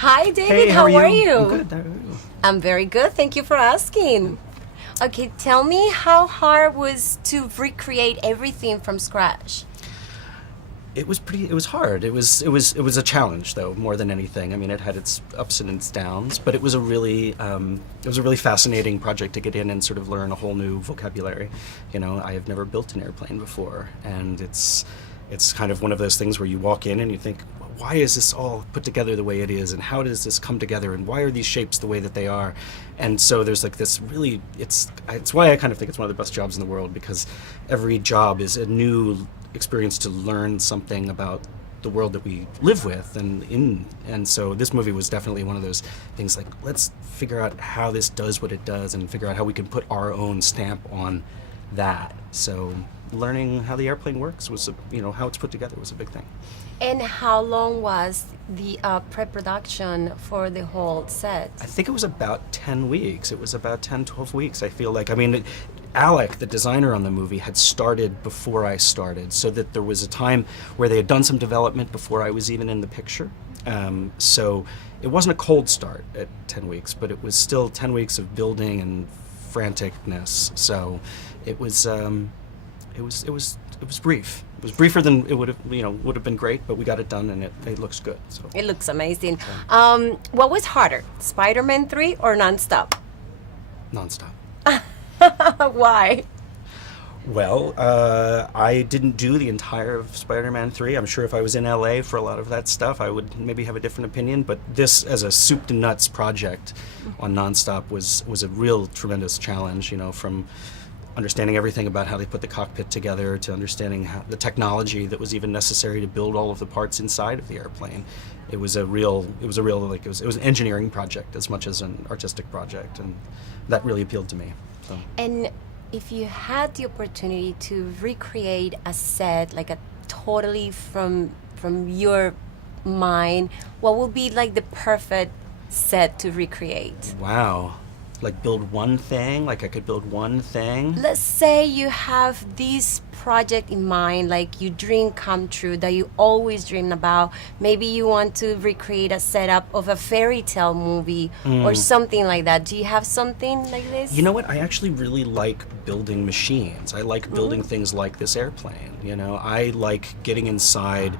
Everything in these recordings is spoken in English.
Hi, David. Hey, how are I'm you? good. How are you? I'm very good. Thank you for asking. Okay, tell me how hard was to recreate everything from scratch. It was pretty. It was hard. It was a challenge, though, more than anything. I mean, it had its ups and its downs, but it was a really fascinating project to get in and sort of learn a whole new vocabulary. You know, I have never built an airplane before, and it's kind of one of those things where you walk in and you think, why is this all put together the way it is, and how does this come together, and why are these shapes the way that they are? And so there's like this really, it's why I kind of think it's one of the best jobs in the world, because every job is a new experience to learn something about the world that we live with, and so this movie was definitely one of those things, like, let's figure out how this does what it does and figure out how we can put our own stamp on that. So learning how the airplane works was, how it's put together was a big thing. And how long was the pre-production for the whole set? I think it was about 10 weeks. It was about 10, 12 weeks, I feel like. I mean, Alec, the designer on the movie, had started before I started, so that there was a time where they had done some development before I was even in the picture. So it wasn't a cold start at 10 weeks, but it was still 10 weeks of building and franticness. So it was brief. It was briefer than it would have been great, but we got it done, and it looks good. So It looks amazing. What was harder, Spider-Man 3 or Nonstop? nonstop. Why? Well, I didn't do the entire of Spider-Man 3. I'm sure if I was in LA for a lot of that stuff, I would maybe have a different opinion. But this, as a soup to nuts project on Nonstop, was a real tremendous challenge. From understanding everything about how they put the cockpit together to understanding the technology that was even necessary to build all of the parts inside of the airplane. It was an engineering project as much as an artistic project, and that really appealed to me. So. And if you had the opportunity to recreate a set, like a totally from your mind, what would be like the perfect set to recreate? Wow. Like build one thing? Like I could build one thing? Let's say you have this project in mind, like your dream come true that you always dreamed about. Maybe you want to recreate a setup of a fairy tale movie or something like that. Do you have something like this? You know what? I actually really like building machines. I like building things like this airplane. I like getting inside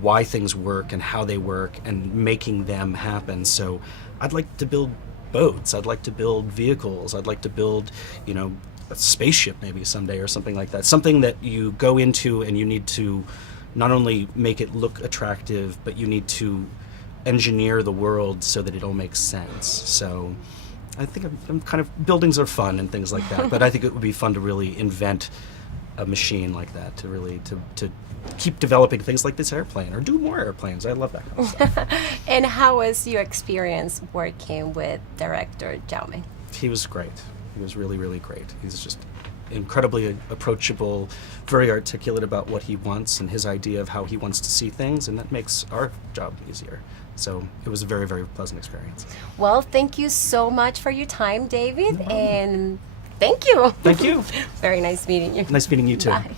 why things work and how they work and making them happen. So I'd like to build boats. I'd like to build vehicles. I'd like to build, a spaceship maybe someday or something like that. Something that you go into and you need to not only make it look attractive, but you need to engineer the world so that it all makes sense. So I think I'm kind of, buildings are fun and things like that, but I think it would be fun to really invent a machine like that, to really to keep developing things like this airplane or do more airplanes. I love that kind of stuff. And how was your experience working with director Jaume? He was great. He was really, really great. He's just incredibly approachable, very articulate about what he wants and his idea of how he wants to see things, and that makes our job easier. So it was a very, very pleasant experience. Well, thank you so much for your time, David, and thank you. Thank you. Very nice meeting you. Nice meeting you too. Bye.